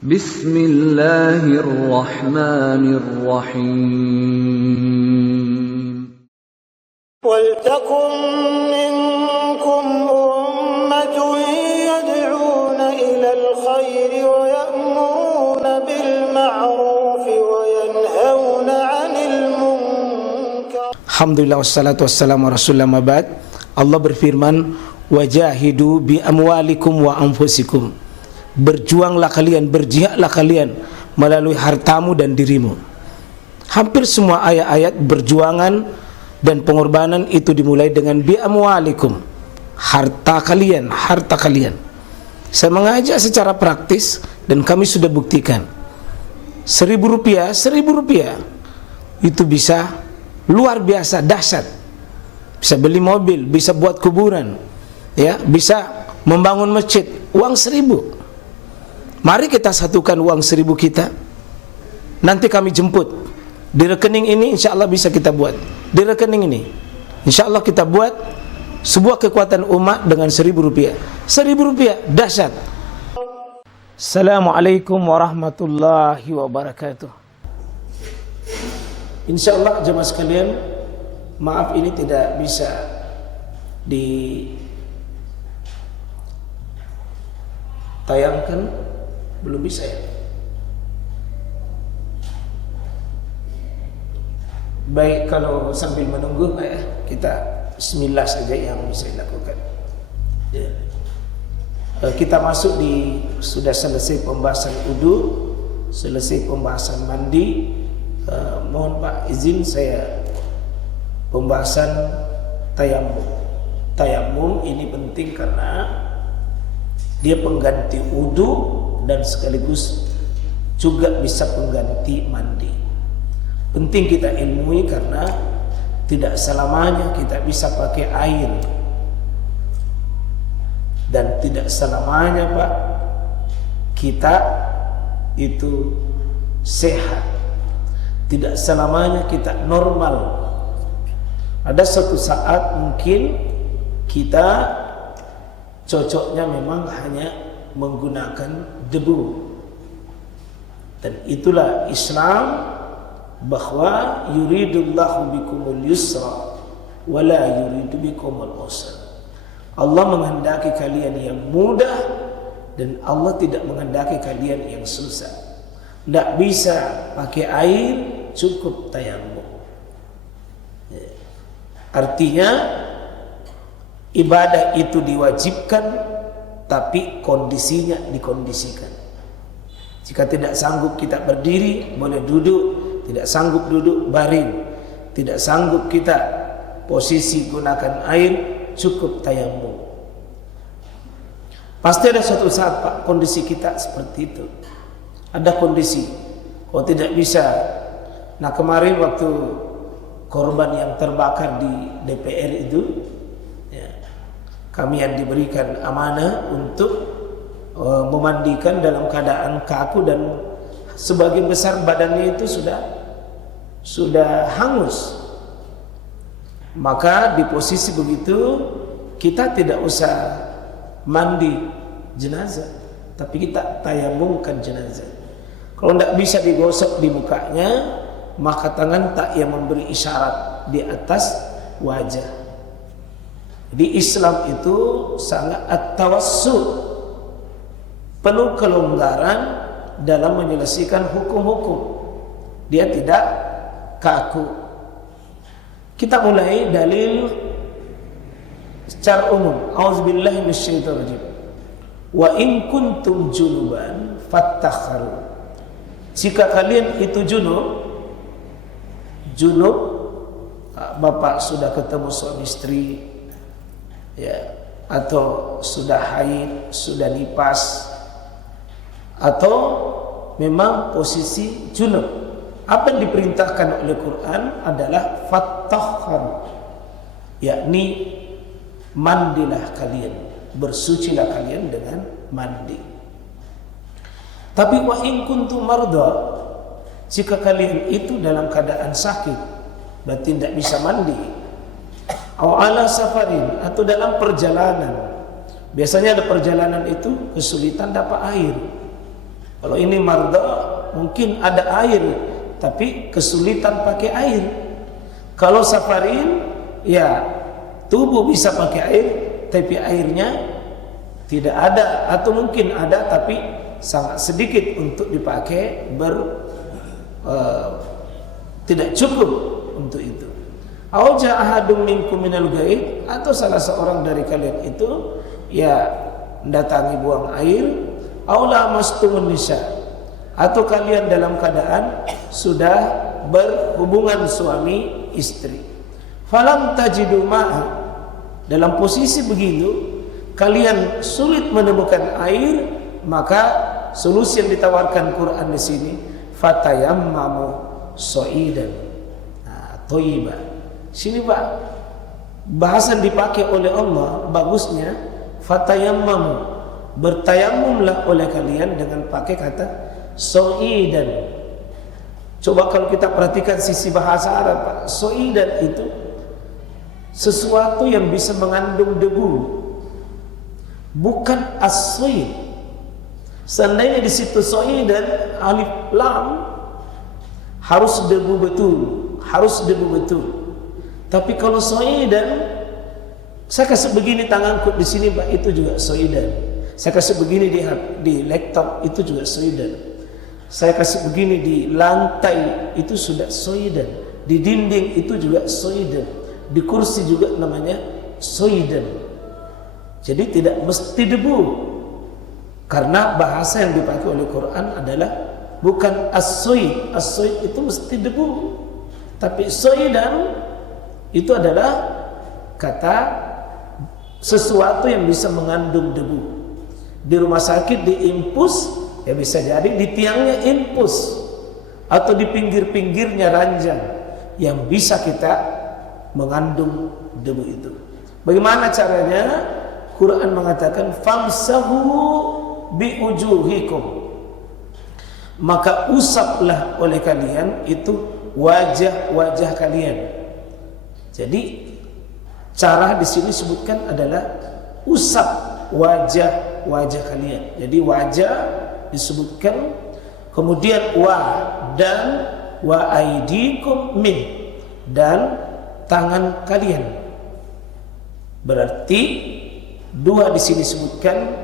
Bismillahirrahmanirrahim. وَلْتَكُنْ مِنْكُمْ أُمَّةٌ يَدْعُونَ إِلَى الْخَيْرِ وَيَأْمُرُونَ بِالْمَعْرُوفِ وَيَنْهَوْنَ عَنِ الْمُنْكَرِ. Alhamdulillah wassalatu wassalamu ala rasulillah mabad. Allah berfirman, wajahidu bi amwalikum wa anfusikum. Berjuanglah kalian, berjihadlah kalian melalui hartamu dan dirimu. Hampir semua ayat-ayat berjuangan dan pengorbanan itu dimulai dengan bi amwalikum, harta kalian, harta kalian. Saya mengajak secara praktis dan kami sudah buktikan. Rp1.000 itu bisa luar biasa dahsyat. Bisa beli mobil, bisa buat kuburan, ya, bisa membangun masjid. Uang 1.000. Mari kita satukan uang 1.000 kita. Nanti kami jemput di rekening ini, insya Allah bisa kita buat. Di rekening ini insya Allah kita buat sebuah kekuatan umat dengan Rp1.000. Rp1.000 dahsyat. Assalamualaikum warahmatullahi wabarakatuh. Insya Allah jemaah sekalian, maaf ini tidak bisa ditayangkan, belum bisa ya. Baik, kalau sambil menunggu ya, kita bismillah saja yang bisa dilakukan. Ya. Kita masuk sudah selesai pembahasan wudu, selesai pembahasan mandi. Mohon Pak izin saya pembahasan tayamum. Tayamum ini penting karena dia pengganti wudu dan sekaligus juga bisa pengganti mandi. Penting kita ilmui karena tidak selamanya kita bisa pakai air, dan tidak selamanya Pak kita itu sehat, tidak selamanya kita normal. Ada suatu saat mungkin kita cocoknya memang hanya menggunakan debu, dan itulah Islam, bahwa yuridullahu bikumul yusra wa la yuridu bikumul usra. Allah menghendaki kalian yang mudah dan Allah tidak menghendaki kalian yang susah. Tidak bisa pakai air, cukup tayamum. Artinya ibadah itu diwajibkan, tapi kondisinya dikondisikan. Jika tidak sanggup kita berdiri, boleh duduk. Tidak sanggup duduk, baring. Tidak sanggup kita posisi gunakan air, cukup tayamum. Pasti ada suatu saat Pak kondisi kita seperti itu. Ada kondisi kalau tidak bisa. Nah, kemarin waktu korban yang terbakar di DPR itu, ya, kami yang diberikan amanah untuk memandikan dalam keadaan kaku, dan sebagian besar badannya itu sudah hangus. Maka di posisi begitu kita tidak usah mandi jenazah, tapi kita tayamumkan jenazah. Kalau tidak bisa digosok di mukanya, maka tangan tak yang memberi isyarat di atas wajah. Di Islam itu sangat at-tawassul, penuh kelonggaran dalam menyelesaikan hukum-hukum. Dia tidak kaku. Kita mulai dalil secara umum. Auzubillahi minasyaitonir rajim. Wa in kuntum junuban fattakharu. Jika kalian itu junub, bapak sudah ketemu suami istri, ya, atau sudah haid, sudah nifas, atau memang posisi junub. Apa yang diperintahkan oleh Quran adalah fattahharu, yakni mandilah kalian, bersucilah kalian dengan mandi. Tapi wa in kuntum marda, jika kalian itu dalam keadaan sakit, berarti tidak bisa mandi. Aw ala safarin, atau dalam perjalanan. Biasanya ada perjalanan itu kesulitan dapat air. Kalau ini marda mungkin ada air tapi kesulitan pakai air. Kalau safarin ya tubuh bisa pakai air tapi airnya tidak ada, atau mungkin ada tapi sangat sedikit untuk dipakai, tidak cukup untuk itu. Au jaa ahadum minkum minal ghaib, atau salah seorang dari kalian itu ya mendatangi buang air, au lamastumun nisa, atau kalian dalam keadaan sudah berhubungan suami istri. Falam tajidu ma'a, dalam posisi begitu kalian sulit menemukan air, maka solusi yang ditawarkan Quran di sini fatayammamu so'idan thayyiba. Sini Pak, bahasa dipakai oleh Allah bagusnya fatayammamu, bertayamumlah oleh kalian dengan pakai kata so'idan. Coba kalau kita perhatikan sisi bahasa Arab Pak, so'idan itu sesuatu yang bisa mengandung debu, bukan as-soid. Seandainya di situ so'idan alif lam, harus debu betul, harus debu betul. Tapi kalau so'idan, saya kasih begini tanganku di sini Pak, itu juga so'idan. Saya kasih begini di laptop, itu juga so'idan. Saya kasih begini di lantai, itu sudah so'idan. Di dinding itu juga so'idan. Di kursi juga namanya so'idan. Jadi tidak mesti debu, karena bahasa yang dipakai oleh Quran adalah bukan as-soid. As-soid itu mesti debu, tapi soidan itu adalah kata sesuatu yang bisa mengandung debu. Di rumah sakit diimpus, ya bisa jadi di tiangnya impus, atau di pinggir-pinggirnya ranjang yang bisa kita mengandung debu itu. Bagaimana caranya? Quran mengatakan famsahu biujuhikum, maka usaplah oleh kalian itu wajah-wajah kalian. Jadi cara di sini sebutkan adalah usap wajah-wajah kalian. Jadi wajah disebutkan, kemudian dan wa aidikum min, dan tangan kalian. Berarti dua di sini disebutkan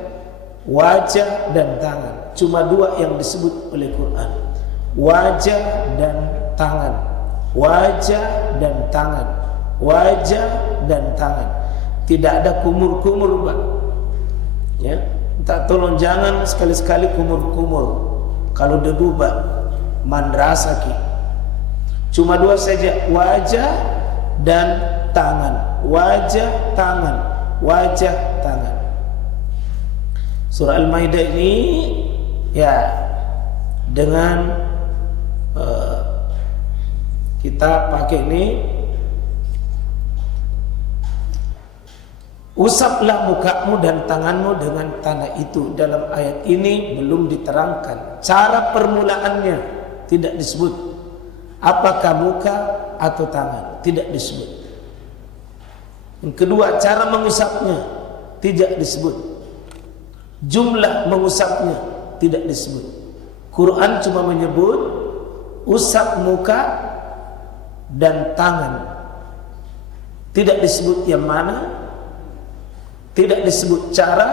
wajah dan tangan. Cuma dua yang disebut oleh Quran, wajah dan tangan, wajah dan tangan, wajah dan tangan. Tidak ada kumur-kumur Pak. Ya, tak, tolong jangan sekali-sekali kumur-kumur. Kalau debu Pak, mandrasaki. Cuma dua saja, wajah dan tangan, wajah tangan, wajah tangan. Surah Al-Maidah ini ya dengan kita pakai ini, usaplah mukamu dan tanganmu dengan tanah itu. Dalam ayat ini belum diterangkan cara permulaannya, tidak disebut apakah muka atau tangan, tidak disebut. Yang kedua, cara mengusapnya tidak disebut, jumlah mengusapnya tidak disebut. Quran cuma menyebut usap muka dan tangan, tidak disebut yang mana, tidak disebut cara,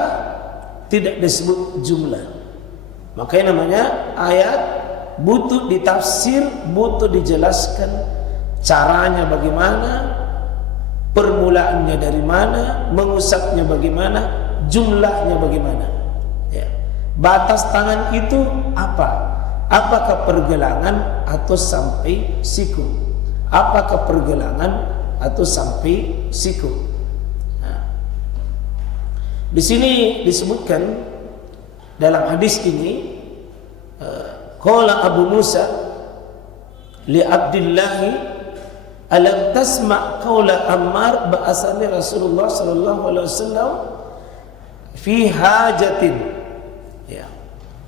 tidak disebut jumlah. Makanya namanya ayat butuh ditafsir, butuh dijelaskan caranya bagaimana, permulaannya dari mana, mengusapnya bagaimana, jumlahnya bagaimana. Ya. Batas tangan itu apa? Apakah pergelangan atau sampai siku? Apakah pergelangan atau sampai siku? Nah. Di sini disebutkan dalam hadis ini, qala Abu Musa li Abdillah, alam tasma' qawla Ammar, ba'asani Rasulullah sallallahu alaihi wasallam fi hajatin, ya,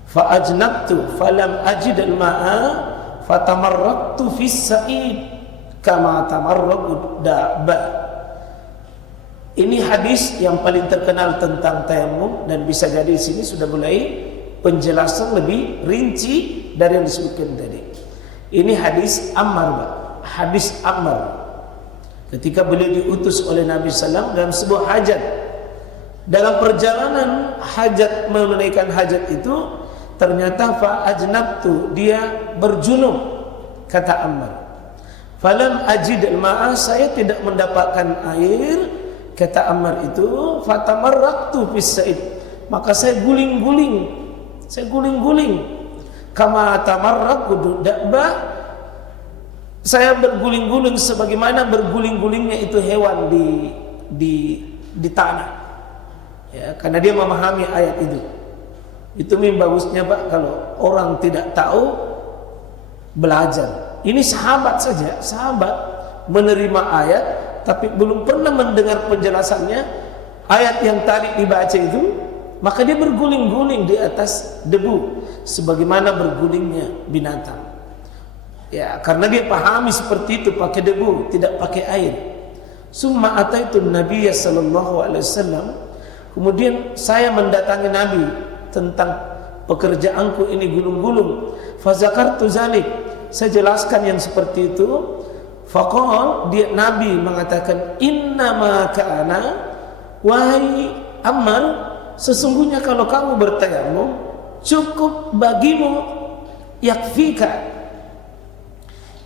fa ajnabtu falam ajid al-ma'a fatamarraktu fi sa'id kama tamarragu da'ba. Ini hadis yang paling terkenal tentang tayamum, dan bisa jadi di sini sudah mulai penjelasan lebih rinci dari yang disebutkan tadi. Ini hadis Ammar, Pak. Hadis Ammar. Ketika beliau diutus oleh Nabi SAW dalam sebuah hajat. Dalam perjalanan hajat, menunaikan hajat itu, ternyata fa'ajnabtu, dia berjunub, kata Ammar. Falam ajid al-ma'a, saya tidak mendapatkan air, kata Ammar itu. Fatamarraktu fis sa'id, maka saya guling-guling. Kama tamarraku da'ba, saya berguling-guling sebagaimana berguling-gulingnya itu hewan di tanah. Ya, karena dia memahami ayat itu. Itu bagusnya, Pak, kalau orang tidak tahu belajar. Ini sahabat saja, sahabat menerima ayat tapi belum pernah mendengar penjelasannya ayat yang tadi dibaca itu, maka dia berguling-guling di atas debu sebagaimana bergulingnya binatang. Ya, karena dia pahami seperti itu, pakai debu, tidak pakai air. Summa ataitu Nabiya sallallahu alaihi wasallam, kemudian saya mendatangi Nabi tentang pekerjaanku ini gulung-gulung. Fazakartu zalik, saya jelaskan yang seperti itu. Faqal, dia Nabi mengatakan, innama kana, wahai Ammar, sesungguhnya kalau kamu bertayamum cukup bagimu, yakfika,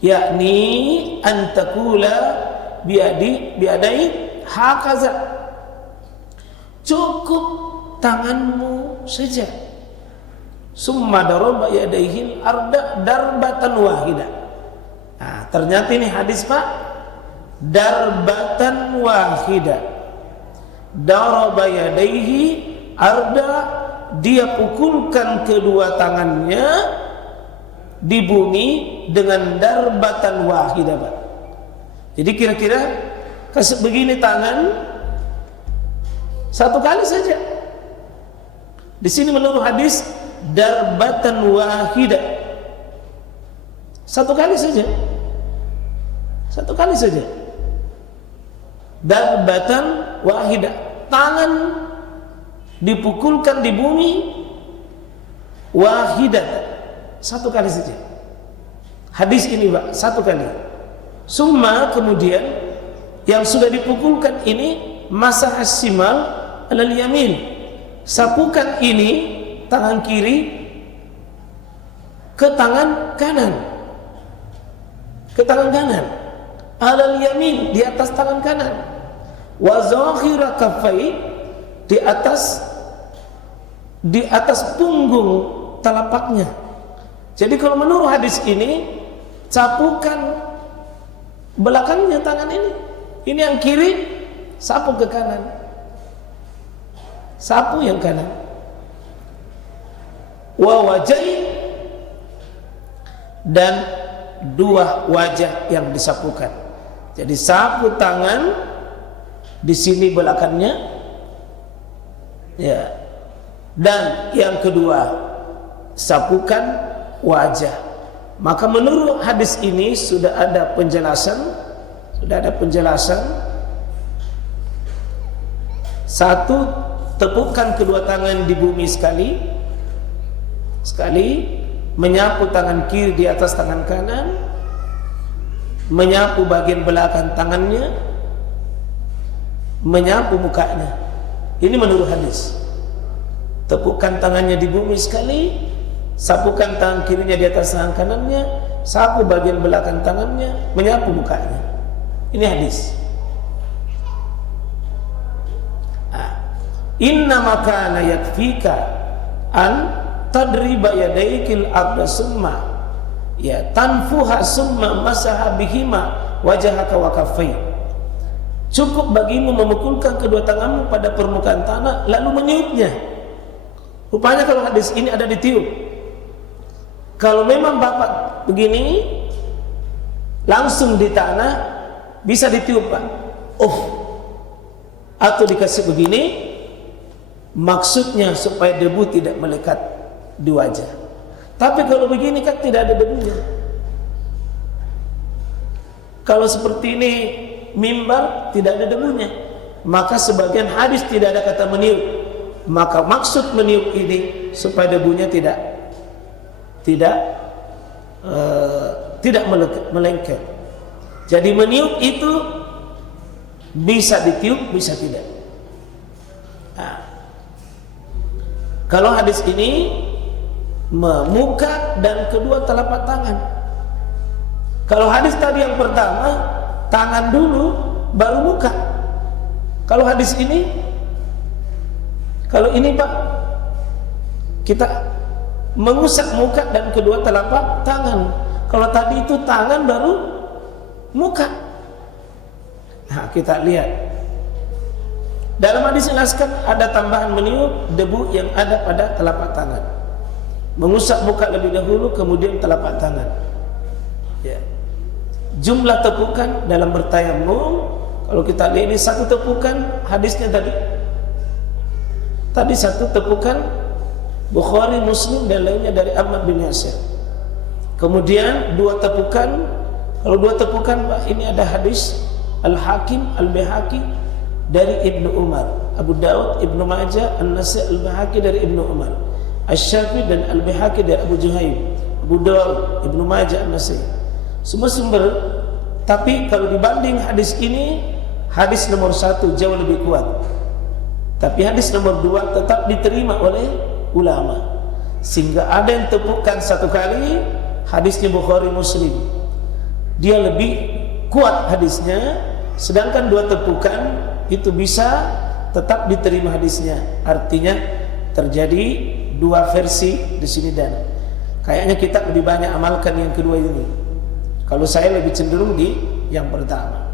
yakni antakula biadai hakaza, cukup tanganmu saja. Summa daraba yadaihi arda darbatan wahida. Nah, ternyata ini hadis, Pak, darbatan wahida. Daraba yadaihi arda, dia pukulkan kedua tangannya di bumi dengan darbatan wahida, Pak. Jadi kira-kira kasih begini tangan satu kali saja. Di sini menurut hadis darbatan wahida, satu kali saja, satu kali saja. Darbatan wahida, tangan dipukulkan di bumi, wahidah, satu kali saja. Hadis ini, Pak, satu kali. Summa, kemudian yang sudah dipukulkan ini masah as-simal alal yamin, sapukan ini tangan kiri ke tangan kanan, ke tangan kanan, alal yamin, di atas tangan kanan, wa zakhira kaffai, di atas punggung telapaknya. Jadi kalau menurut hadis ini, sapukan belakangnya tangan ini yang kiri, sapu ke kanan, sapu yang kanan. Wa wajhi, dan dua wajah yang disapukan. Jadi sapu tangan di sini belakangnya, ya, dan yang kedua sapukan wajah. Maka menurut hadis ini sudah ada penjelasan, satu, tepukkan kedua tangan di bumi sekali, menyapu tangan kiri di atas tangan kanan, menyapu bagian belakang tangannya, menyapu mukanya. Ini menurut hadis. Tepukkan tangannya di bumi sekali, sapukan tangan kirinya di atas tangan kanannya, sapu bagian belakang tangannya, menyapu mukanya. Ini hadis. Inna makana yakfika an tadriba yadaikil abda summa, ya, tanfuha summa masaha bihima wajahaka wa kaffai. Cukup bagimu memukulkan kedua tanganmu pada permukaan tanah lalu meniupnya. Rupanya kalau hadis ini ada ditiup. Kalau memang Bapak begini langsung di tanah bisa ditiup, Pak. Atau dikasih begini, maksudnya supaya debu tidak melekat di wajah. Tapi kalau begini kan tidak ada debunya. Kalau seperti ini mimbar tidak ada debunya, maka sebagian hadis tidak ada kata meniup. Maka maksud meniup ini supaya debunya tidak melengket. Jadi meniup itu bisa ditiup, bisa tidak. Nah, kalau hadis ini muka dan kedua telapak tangan. Kalau hadis tadi yang pertama tangan dulu baru muka. Kalau hadis ini, kalau ini Pak, kita mengusap muka dan kedua telapak tangan. Kalau tadi itu tangan baru muka. Nah, kita lihat dalam hadis jelaskan ada tambahan meniup debu yang ada pada telapak tangan. Mengusap muka lebih dahulu, kemudian telapak tangan. Ya. Jumlah tepukan dalam bertayamum, kalau kita lihat ini satu tepukan, hadisnya tadi satu tepukan Bukhari, Muslim dan lainnya dari Ammar bin Yasir. Kemudian dua tepukan, kalau dua tepukan Pak, ini ada hadis Al-Hakim, Al-Bihaqi dari Ibnu Umar, Abu Daud, Ibnu Majah, An-Nasai, Al-Bihaqi dari Ibnu Umar, Asy-Syafi'i dan Al-Bihaqi dari Abu Juhaym, Abu Daud, Ibnu Majah, An-Nasai. Semua sumber, tapi kalau dibanding hadis ini, hadis nomor 1 jauh lebih kuat. Tapi hadis nomor 2 tetap diterima oleh ulama. Sehingga ada yang tepukan satu kali, hadisnya Bukhari, Muslim, dia lebih kuat hadisnya. Sedangkan dua tepukan itu bisa tetap diterima hadisnya. Artinya terjadi dua versi di sini, dan kayaknya kita lebih banyak amalkan yang kedua ini. Kalau saya lebih cenderung di yang pertama.